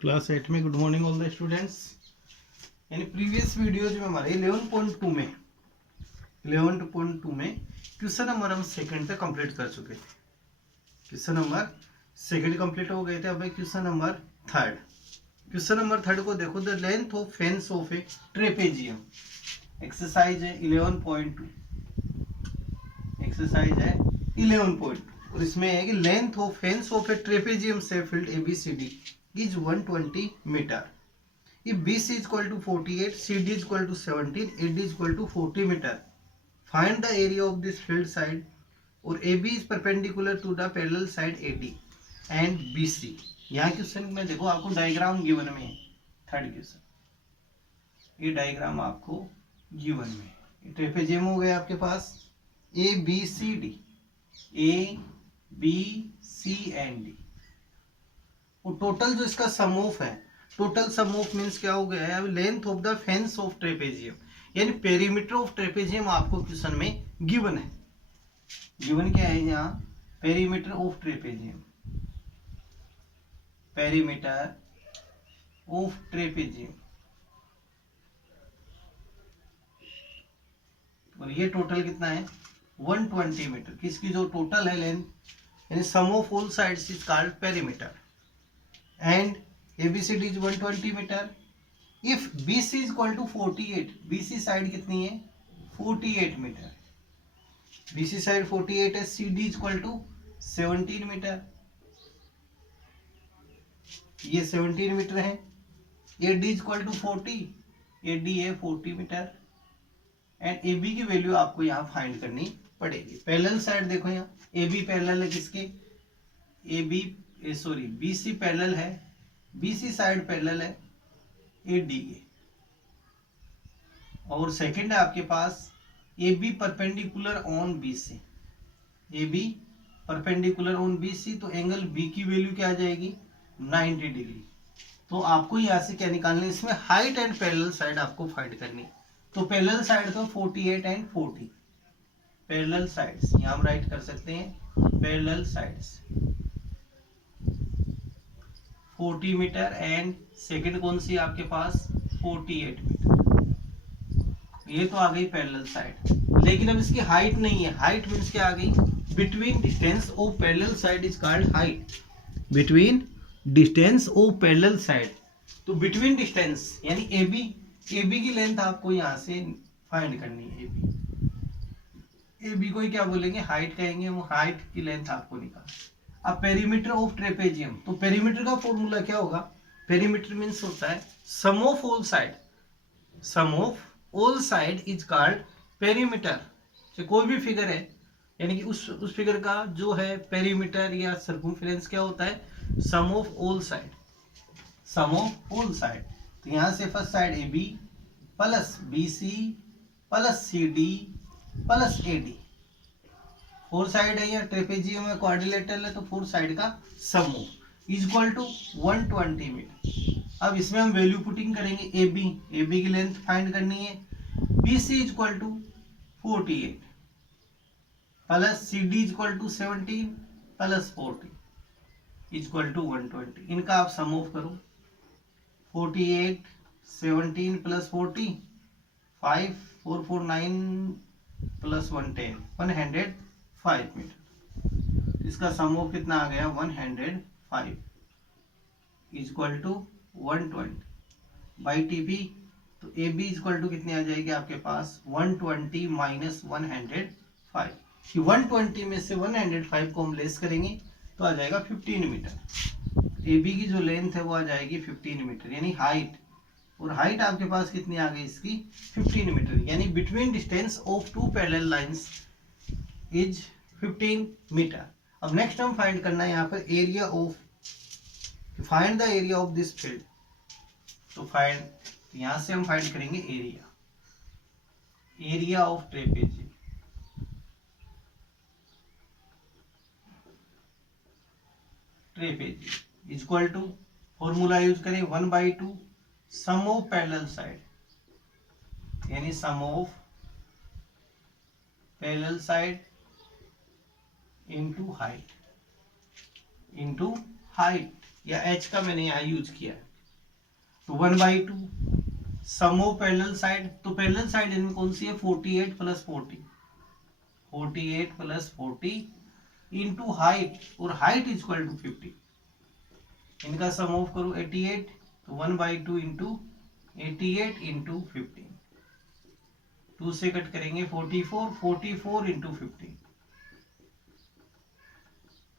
Class 8 में good morning all the students. यानी previous videos में हमारे 11.2 में क्वेश्चन नंबर हम सेकंड तक कंप्लीट कर चुके थे। क्वेश्चन नंबर सेकंड कंप्लीट हो गए थे। अब क्वेश्चन नंबर थर्ड को देखो। The length of fence of A trapezium. Exercise है 11.2। एक्सरसाइज है 11.2 और इसमें है कि length of fence of A trapezium shape field ABCD is 120 meter. If BC is equal to 48, CD is equal to 17, AD is equal to 40 meter. Find the area of this field side or AB is perpendicular to the parallel side AD and BC. यहाँ question में देखो आपको diagram given में है। Third question ये diagram आपको given में है। ट्रेपेजियम हो गया आपके पास ABCD, ABC and D। और टोटल जो इसका सम ऑफ है, टोटल सम ऑफ मींस क्या हो गया है, length of the fence of trapezium यानी पेरीमीटर ऑफ ट्रेपेजियम आपको क्वेश्चन में गिवन है। गिवन क्या है यहाँ, perimeter of trapezium, perimeter of trapezium. और ये टोटल कितना है 120 मीटर। किसकी जो टोटल है लेंथ यानी sum of all sides is called perimeter and ABCD is 120 meter. If BC is equal to 48, BC side कितनी है 48 मीटर। BC साइड 48 है। CD is equal to 17 metre, ये 17 मीटर है। AD is equal to 40, AD है 40 metre. And AB की value आपको यहाँ find करनी पड़ेगी। पैरेलल साइड देखो यहाँ AB पैरेलल है किसके, BC पैरेलल है, BC साइड पैरेलल है AD के। और सेकंड है आपके पास AB perpendicular on BC, AB perpendicular on BC। तो एंगल B की वैल्यू क्या आ जाएगी 90 डिग्री। तो आपको यहाँ से क्या निकालना है, इसमें हाइट एंड पैरेलल साइड आपको फाइंड करनी। तो पैरेलल साइड तो 48 एंड 40, पैरेलल साइड्स यहाँ हम राइट कर सकते हैं। Parallel sides 40 metre and second कौन सी आपके पास 48 मीटर। ये तो आ गई पैरेलल साइड। लेकिन अब इसकी हाइट नहीं है। हाइट मींस क्या आ गई, between distance of parallel side is called height. Between distance of parallel side, तो बिटवीन डिस्टेंस यानी AB की लेंथ आपको यहां से फाइंड करनी है। AB को ही क्या बोलेंगे, हाइट कहेंगे। वो हाइट की लेंथ आपको निकालना। अब पेरीमीटर ऑफ ट्रेपेजियम, तो पेरीमीटर का फॉर्मूला क्या होगा, पेरीमीटर मींस होता है sum of all side, sum of all side is called perimeter. तो कोई भी फिगर है यानी कि उस फिगर का जो है पेरीमीटर या सर्कमफेरेंस क्या होता है, sum of all side, sum of all side. तो यहां से first side AB plus BC plus CD plus AD, four side है या ट्रेपेजियम में क्वाड्रिलेटरल है तो फोर साइड का sum is equal to 120 metre. अब इसमें हम वैल्यू पुटिंग करेंगे। AB की लेंथ फाइंड करनी है। BC is equal to 48 plus CD is equal to 17 plus 40 is equal to 120। इनका आप सम ऑफ करो। 48 17 प्लस 40 5 4 4 9 प्लस 110 105 मीटर। इसका सम ऑफ कितना आ गया 105 is equal to 120 by TP। तो AB इज इक्वल टू कितनी आ जाएगी आपके पास 120 माइनस 105। 120 में से 105 को हम लेस करेंगे तो आ जाएगा 15 मीटर। AB की जो लेंथ है वो आ जाएगी 15 मीटर यानी हाइट। और हाइट आपके पास कितनी आ गई इसकी 15 मीटर यानी between distance of two parallel lines is 15 metre. अब नेक्स्ट हम फाइंड करना है यहाँ पर area of, find the area of this field. तो यहां से हम फाइंड करेंगे area of trapezium. Trapezium is equal to, formula use करें 1/2 सम ऑफ पैरेलल साइड यानी sum of parallel side into height या H का मैंने यहाँ यूज किया है। तो 1/2 सम ऑफ पैरेलल साइड, तो पैरेलल साइड इनमें कौन सी है 48 प्लस 40, 48 प्लस 40 इंटू हाइट, और हाइट इज इक्वल टू 50, इनका सम ऑफ करो 88, तो 1/2 इंटू 88 इंटू 15, 2 से कट करेंगे 44, 44 इंटू 15,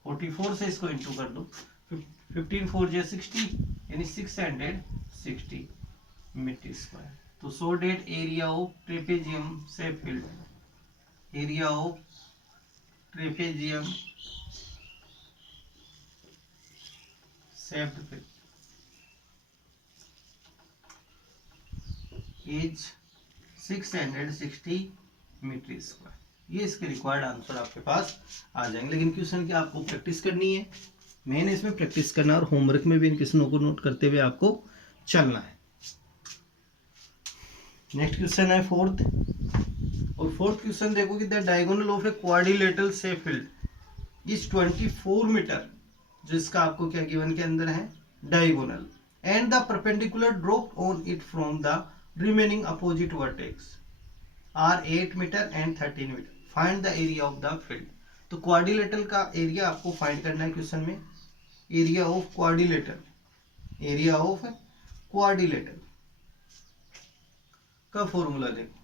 44 से इसको इंटू कर दो, 15 4 जे 60, यानी 660 मीटर स्क्वायर। तो so that area of trapezium shape field, area of trapezium shaped field is 660 metre square. ये इसके रिक्वायर्ड आंसर आपके पास आ जाएंगे, लेकिन क्वेश्चन की आपको प्रैक्टिस करनी है, मेन इसमें प्रैक्टिस करना है, और होमवर्क में भी इन क्वेश्चनों को नोट करते हुए आपको चलना है। नेक्स्ट क्वेश्चन है फोर्थ, और फोर्थ क्वेश्चन देखो कि the diagonal of a quadrilateral shape field is 24 metre, जो इसका आपको क्या गिवन के अंदर है diagonal, and the perpendicular drop on it from the remaining opposite vertex are 8 metre and 13 metre, find the area of the field. तो quadrilateral का area आपको फाइंड करना है क्वेश्चन में, area of quadrilateral, area of quadrilateral का formula देखो,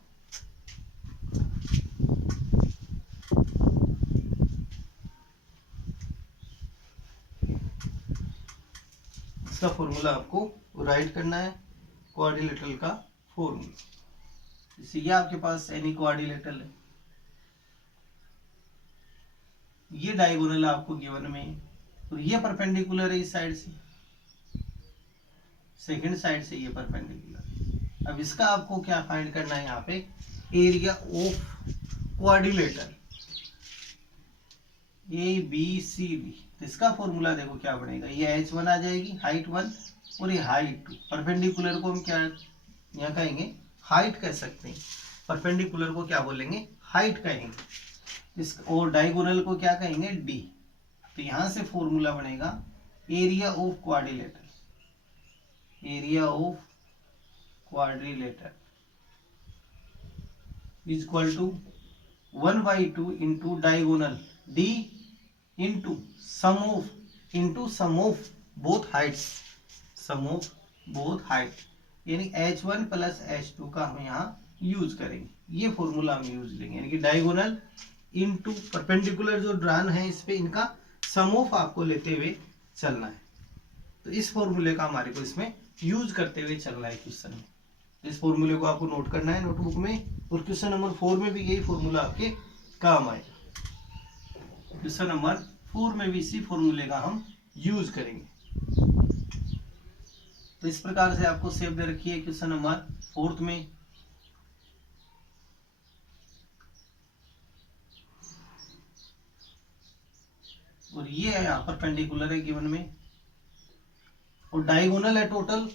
इसका formula आपको राइट करना है, क्वाड्रिलेटरल का फॉर्मूला। जैसे ये आपके पास एनी क्वाड्रिलेटरल है, ये डायगोनल आपको गिवन में, और ये परपेंडिकुलर है इस साइड से, सेकंड साइड से ये परपेंडिकुलर। अब इसका आपको क्या फाइंड करना है यहाँ पे, area of quadrilateral A B C D. तो इसका फॉर्मूला देखो क्या बनेगा, ये H1 आ जाएगी, हाइट 1, और ये हाइट 2। परपेंडिकुलर को हम क्या यहाँ कहेंगे हाइट कह सकते हैं, परपेंडिकुलर को क्या बोलेंगे हाइट कहेंगे, इस और डायगोनल को क्या कहेंगे डी। तो यहां से फॉर्मूला बनेगा area of quadrilateral, area of quadrilateral is equal to 1/2 into diagonal D into sum of both heights, sum of both height, यानी H1 प्लस H2 का हम यहाँ यूज करेंगे, ये फॉर्मूला हम यूज लेंगे, यानी कि डायगोनल इनटू परपेंडिकुलर जो ड्रान है इस पे इनका सम ऑफ आपको लेते हुए चलना है। तो इस फॉर्मूले का हमारे को इसमें यूज करते हुए चलना है क्वेश्चन में। इस फॉर्मूले को आपको नोट करना है नोटबुक में, और क्वेश्चन नंबर 4 में भी यही फॉर्मूला आपके काम आएगा। क्वेश्चन नंबर 4 में भी इसी फॉर्मूले का हम यूज करेंगे। तो इस प्रकार से आपको सेव दे रखी है क्वेश्चन नंबर 4 में। और ये है यहाँ पर परपेंडिकुलर है गिवन में, और डायगोनल है टोटल,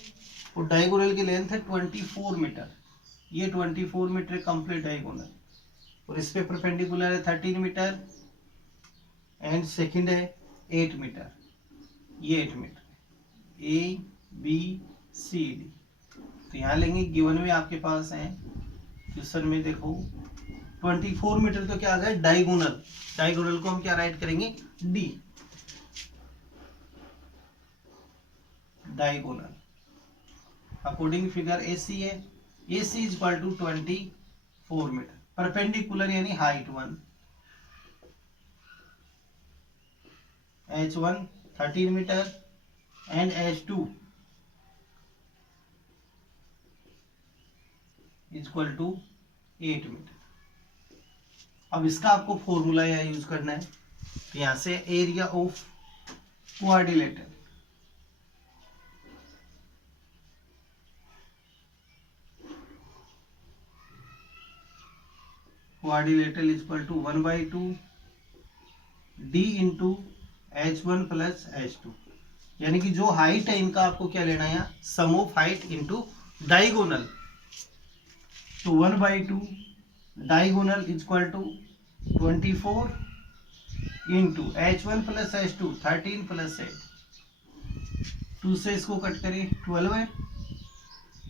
और डायगोनल की लेंथ है 24 मीटर, ये 24 मीटर कंप्लीट डायगोनल, और इस पे परपेंडिकुलर है 13 मीटर, एंड सेकंड है 8 मीटर, ये 8 metre, A B C D. तो यहाँ लेंगे गिवन में आपके पास है क्वेश्चन में देखो 24 मीटर, तो क्या आ गया डायगोनल, डायगोनल को हम क्या राइट करेंगे D, diagonal according figure AC है, AC is equal to 24 metre, perpendicular यानी height 1, H1 13 metre and H2 is equal to 8 metre. अब इसका आपको फॉर्मूला यहाँ यूज करना है, यहां से area of quadrilateral, quadrilateral is equal to 1/2 D into H1 plus H2, यानी कि जो हाइट है इनका आपको क्या लेना है sum of height into diagonal. तो 1/2 diagonal is equal to 24 into H1 plus H2 13 plus 8, 2 से इसको कट करें 12 है,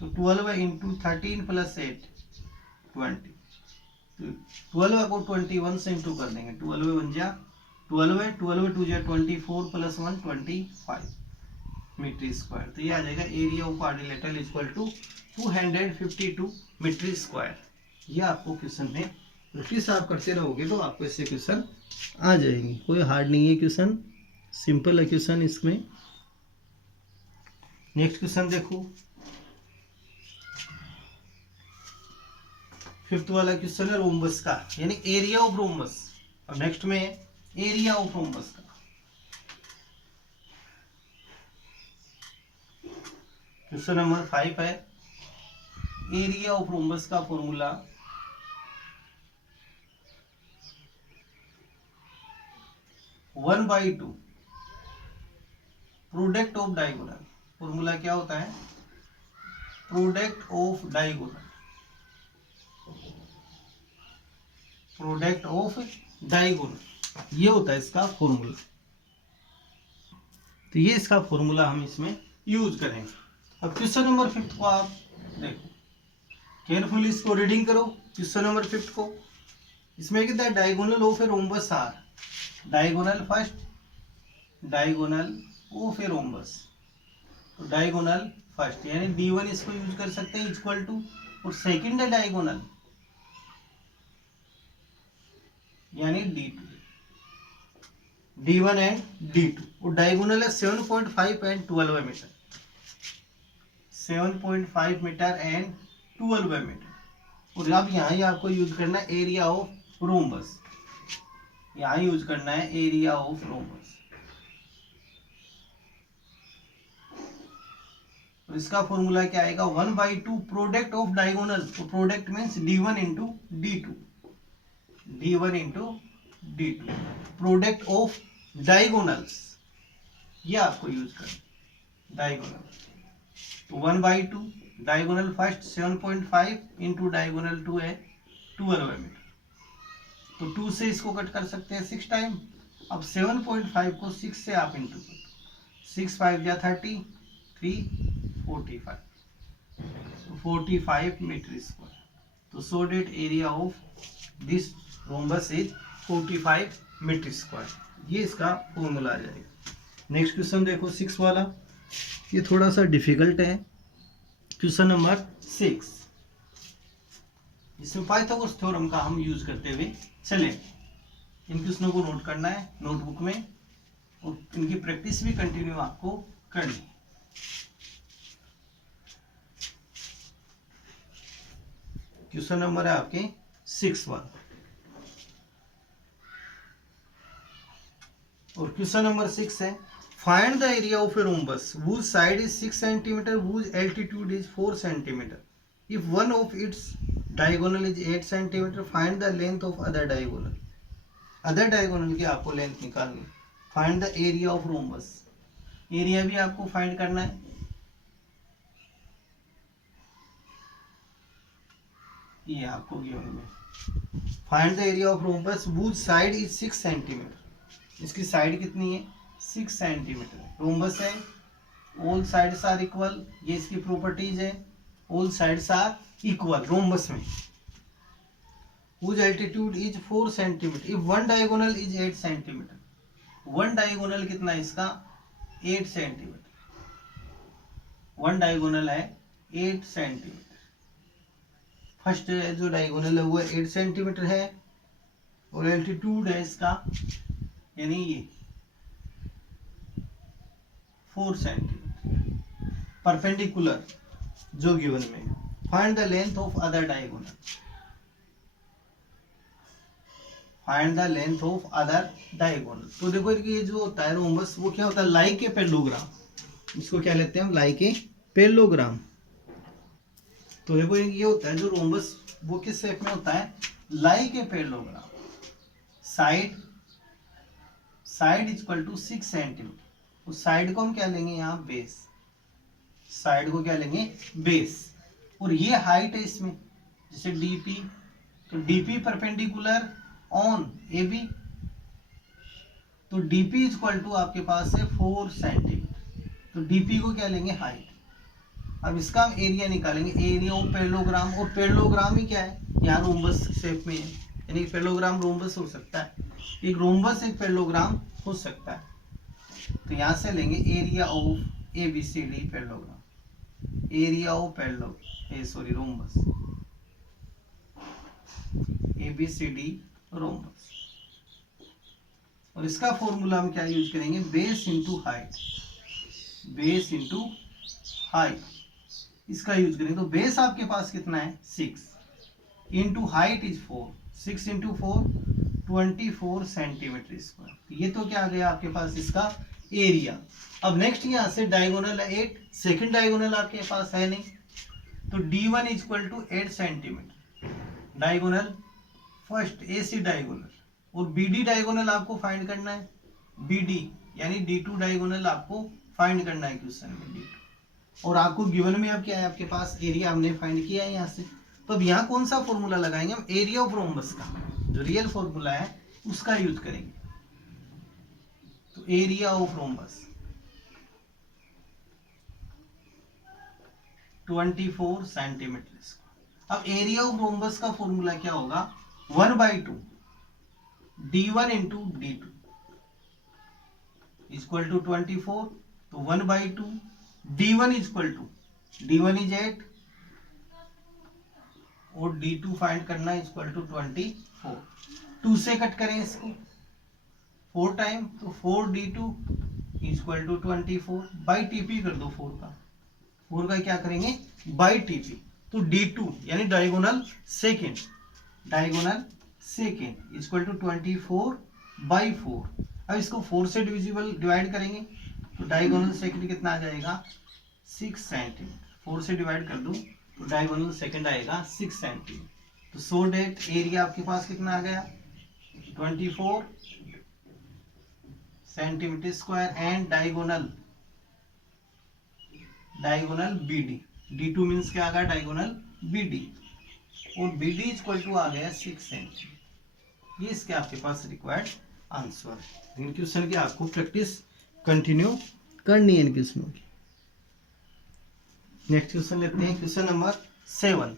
तो 12 इंटू 13 प्लस 8 20, तो 12 को 21 से इंटू कर देंगे, 12 बन जा 12 टू जा 24 प्लस 1 25 मीटर स्क्वायर। तो ये आ जाएगा area of quadrilateral equal to 252 metre square. ये आपको क्वेश्चन में प्रैक्टिस आप करते रहोगे तो आपको इससे क्वेश्चन आ जाएंगे, कोई हार्ड नहीं है क्वेश्चन, सिंपल है क्वेश्चन इसमें। नेक्स्ट क्वेश्चन देखो, फिफ्थ वाला क्वेश्चन है रोम्बस का, यानी एरिया ऑफ रोम्बस। और नेक्स्ट में एरिया ऑफ रोम्बस का। क्वेश्चन नंबर 5 है, एरिया ऑफ रोम्बस का formula 1/2 product of diagonal. Formula क्या होता है? Product of diagonal, product of diagonal, ये होता है इसका फॉर्मूला। तो ये इसका फॉर्मूला हम इसमें यूज करेंगे। अब क्वेश्चन नंबर 5 को आप देखो, केयरफुली इसको रीडिंग करो। क्वेश्चन नंबर 5 को, इसमें कितना है? Diagonal of a rhombus are, diagonal first, diagonal of a rhombus, तो डायगोनल फर्स्ट यानी D1 इसको यूज कर सकते हैं इक्वल टू, और सेकंड है डायगोनल यानी D2, D1 एंड D2, और डायगोनल है 7.5 and 12 metre, 7.5 metre and 12 metre. और अब यहाँ ही आपको यूज करना है एरिया ऑफ रोम्बस, यहाँ यूज करना है एरिया ऑफ रोम्बस। तो इसका फॉर्मूला क्या आएगा? 1/2 प्रोडक्ट ऑफ डायगोनल, तो product means D1 into D2, D1 into D2, product of diagonals, ये आपको यूज करना डायगोनल। तो 1/2 डायगोनल फर्स्ट 7.5 इंटू डायगोनल 2 है 12 मीटर, तो 2 से इसको कट कर सकते हैं 6 टाइम। अब 7.5 को 6 से आप इंटू करो, 6 5 जा 30, 3 45, तो 45 मीटर स्क्वायर। तो so that area of this rhombus is 45 metre square, ये इसका फॉर्मूला आ जाएगा। नेक्स्ट क्वेश्चन देखो 6 वाला, ये थोड़ा सा डिफिकल्ट है। क्वेश्चन नंबर 6, इसमें पाइथागोरस थ्योरम का हम यूज करते हुए चले। इन क्वेश्चनों को नोट करना है नोटबुक में, और इनकी प्रैक्टिस भी कंटिन्यू आपको करनी है। क्वेश्चन नंबर है आपके 6 वाला, और क्वेश्चन नंबर 6 है, find the area of a rhombus whose side is 6 cm, whose altitude is 4 cm. If one of its diagonal is 8 cm, find the length of other diagonal. Other diagonal की आपको length निकालनी। Find the area of rhombus, area भी आपको find करना है। ये आपको given में, find the area of rhombus whose side is 6 cm, इसकी साइड कितनी है? 6 सेंटीमीटर। रोम्बस है, ऑल साइड्स आर इक्वल, ये इसकी प्रॉपर्टीज है, all sides are equal rhombus में। whose altitude is 4 cm, if one diagonal is 8 cm, one diagonal कितना है इसका? 8 सेंटीमीटर, वन डायगोनल है 8 सेंटीमीटर। फर्स्ट जो डायगोनल है वो 8 सेंटीमीटर है, और एल्टीट्यूड है इसका यानी ये 4 सेंटीमीटर, परपेंडिकुलर जो गिवन में। Find the length of other diagonal, find the length of other diagonal. तो देखो ये जो होता है रोम्बस, वो क्या होता है? लाइक ए पेलोग्राम, इसको क्या लेते हैं हम? Like a parallelogram. तो देखो ये होता है जो रोम्बस, वो किस शेप में होता है? Like a parallelogram. Side, side equal to 6 centimetre, उस साइड को हम क्या लेंगे यहाँ? बेस, साइड को क्या लेंगे? बेस। और ये हाइट है इसमें, जैसे डीपी, तो DP perpendicular on A B, तो डीपी इक्वल टू आपके पास है 4 सेंटीमीटर, तो डीपी को क्या लेंगे? हाइट। अब इसका हम एरिया निकालेंगे, एरिया ऑफ पैरेललोग्राम, और पैरेललोग्राम ही क्या है, यहाँ रोम्बस शेप में है, यानी पैरेललोग्राम रोम्बस हो सकता है, एक रोम्बस एक पैरेललोग्राम हो सकता है। तो यहाँ से लेंगे area of ABCD parallelogram, area of rhombus, ABCD rhombus, और इसका फॉर्मूला हम क्या यूज करेंगे, base into height, base into height, इसका यूज करेंगे। तो बेस आपके पास कितना है 6 into height is 4, 6 into 4 24 centimetre square. ये तो क्या आ गया आपके पास इसका एरिया। अब नेक्स्ट यहाँ से डायगोनल है 8, सेकंड डायगोनल आपके पास है नहीं, तो D1 equal to 8 centimetre, diagonal first AC diagonal, और BD डायगोनल आपको फाइंड करना है, BD यानी D2 डायगोनल आपको फाइंड करना है क्वेश्चन में, D2, और आपको गिवन में अब क्या है आपके पास एरिया हमने फाइंड किया है यहाँ से। तो अब यहाँ कौन सा फॉर्मूला लगाएंगे हम, एरिया ऑफ रोम्बस का जो रियल फॉर्मूला है उसका यूज करेंगे। तो area of rhombus 24 centimetre square. अब एरिया ऑफ रोम्बस का फॉर्मूला क्या होगा, 1/2 D1 into D2 equal to 24, तो 1/2 D1 equal to, D1 is 8 और D2 फाइंड करना इक्वल टू 24, 2 से कट करें इसको 4 टाइम, तो 4D2 equal to 24, by TP कर दो 4 का क्या करेंगे बाई TP, तो D2 यानी diagonal second, diagonal second equal to 24/4। अब इसको 4 से डिवाइड करेंगे, तो डायगोनल सेकेंड कितना आ जाएगा 6 सेंटीमीटर, 4 से डिवाइड कर दूं तो डायगोनल सेकेंड आएगा 6 सेंटीमीटर। तो सो डेट एरिया आपके पास कितना आ गया 24 centimetre square, and diagonal BD, D2 means क्या आ गया डायगोनल BD, और BD इक्वल टू आ गया 6 सेंटीमीटर। ये इसके आपके पास रिक्वायर्ड आंसर है। इन क्वेश्चन की आपको प्रैक्टिस कंटिन्यू करनी है इन क्वेश्चनों की। नेक्स्ट क्वेश्चन लेते हैं, क्वेश्चन नंबर 7।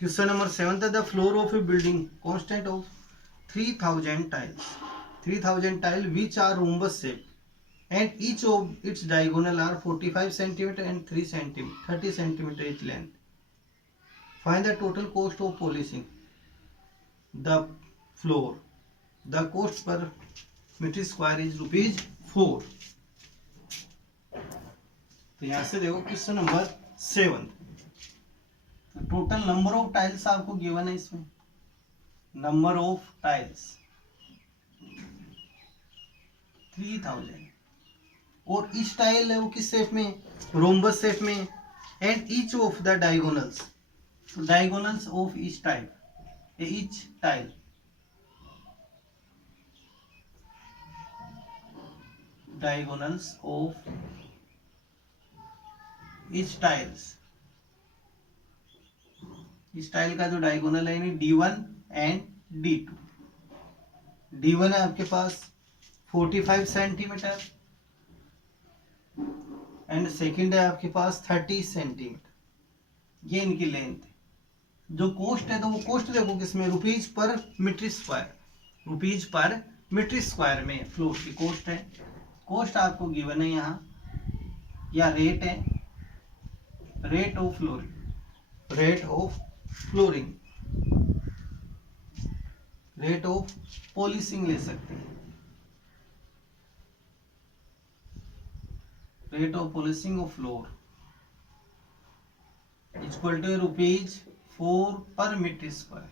क्वेश्चन नंबर 7 था, the floor of A building constant of 3000 tiles, 3000 tile which are rhombus shape and each of its diagonal are 45 centimeter and 30 centimeter each length. Find the total cost of polishing the floor. The cost per meter square is ₹4. तो यहाँ से देखो question number 7, total number of tiles आपको given है इसमें, number of tiles 3000, और इस tile है वो किस शेप में, रोम्बस शेप में, and each of the diagonals, तो diagonals of each tile, each tile, diagonals of each tiles, इस टाइल का जो डायगोनल है D1 एंड D2, D1 है आपके पास 45 सेंटीमीटर एंड सेकंड है आपके पास 30 सेंटीमीटर, ये इनकी लेंथ है। जो कॉस्ट है तो वो कॉस्ट देखो किसमें, rupees per metre square, rupees per metre square में फ्लोर की कॉस्ट है। कॉस्ट आपको गिवन है यहाँ, या रेट है, rate of flooring, rate of flooring, rate of polishing ले सकते हैं, rate of polishing of floor equal to ₹4 per metre square,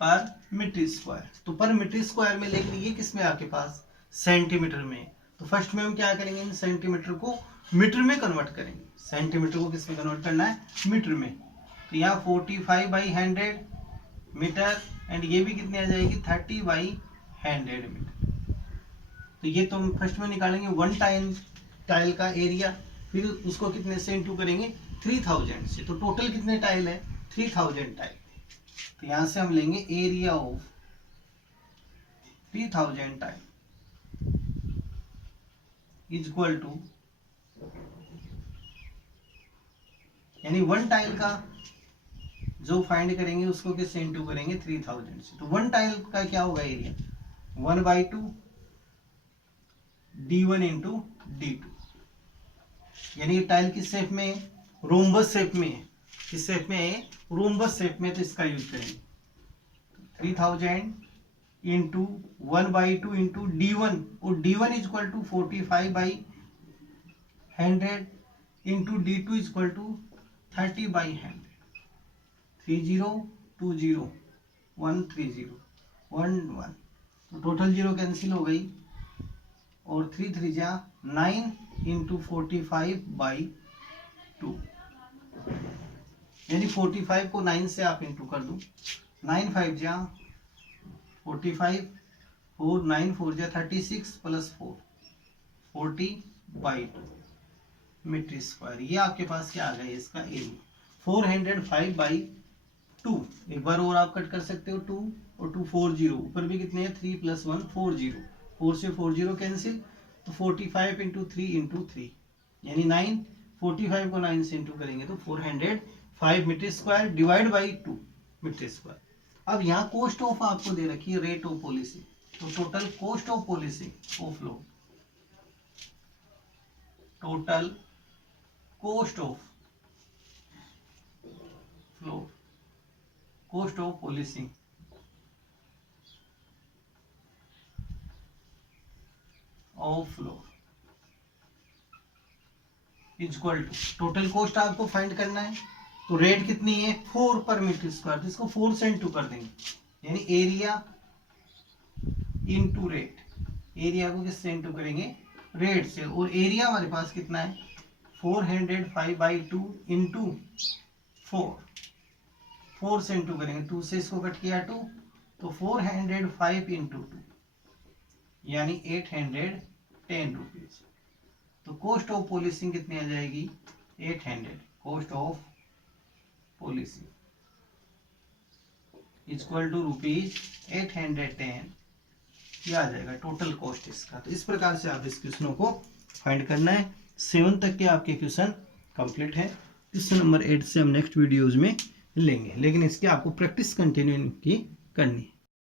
per metre square. तो पर मीटर स्क्वायर में लिख लीजिए किसमें आपके पास सेंटीमीटर में, तो फर्स्ट में हम क्या करेंगे, इन सेंटीमीटर को मीटर में कन्वर्ट करेंगे, सेंटीमीटर को किसमें कन्वर्ट करना है मीटर में। तो यहाँ 45/100 मीटर, एंड ये भी कितनी आ जाएगी 30/100 मीटर। तो ये तो हम फर्स्ट में निकालेंगे वन टाइल का एरिया, फिर उसको कितने से इंटू करेंगे 3000 से, तो टोटल कितने टाइल है 3000 टाइल। तो यहां से हम लेंगे area of 3000 tile is equal to, यानी 1 टाइल का जो फाइंड करेंगे उसको किससे इंटू करेंगे 3000 से। तो 1 टाइल का क्या होगा एरिया 1/2 d1 इंटू d2, यानी टाइल किस शेप में है, रोम्बस शेप में है। किस शेप में है, रोम्बस शेप में, तो इसका यूज करेंगे 3000 इंटू 1/2 इंटू d1, और d1 is equal to 45/100 into d2 is equal to 30/100। 3020 130 11, तो टोटल जीरो कैंसिल हो गई, और 3 3 जा 9 इंटू 45/2, यानी 45 को 9 से आप इंटू कर दो, 9 5 जा 45, 4 9 4 जा 36 प्लस 4 40/2 मीटर स्क्वायर। ये आपके पास क्या आ गया इसका एरिया 405/2। एक बार और आप कट कर सकते हो, 2 और 2 40, ऊपर भी कितने हैं 3 + 1 40, 4 से 40 कैंसिल, तो 45 इंटू 3 इंटू 3, यानी 9, 45 को 9 से इंटू करेंगे तो 405 metre square divide by 2 metre square. अब यहाँ कोस्ट ऑफ आपको दे रखी है रेट ऑफ पॉलिसी, तो total cost of policy of load, total cost of floor, cost of policing of floor is equal to, total cost आपको find करना है, तो रेट कितनी है 4 पर मीटर स्क्वायर, जिसको 4 से इंटू कर देंगे, यानी एरिया इंटू रेट, एरिया को किससे इंटू करेंगे रेट से, और एरिया हमारे पास कितना है 405/2 इंटू 4 से इंटू करेंगे, 2 से इसको कट किया 2, तो 405 इंटू 2 यानी 810 रुपीज। तो कॉस्ट ऑफ पॉलिसिंग कितनी आ जाएगी 800, cost of policing equal to ₹810, ये आ जाएगा टोटल कॉस्ट इसका। तो इस प्रकार से आप इस क्वेश्चनों को फाइंड करना है। 7 तक के आपके क्वेश्चन कंप्लीट है। क्वेश्चन नंबर 8 से हम नेक्स्ट वीडियोज में लेंगे, लेकिन इसकी आपको प्रैक्टिस कंटिन्यू की करनी है।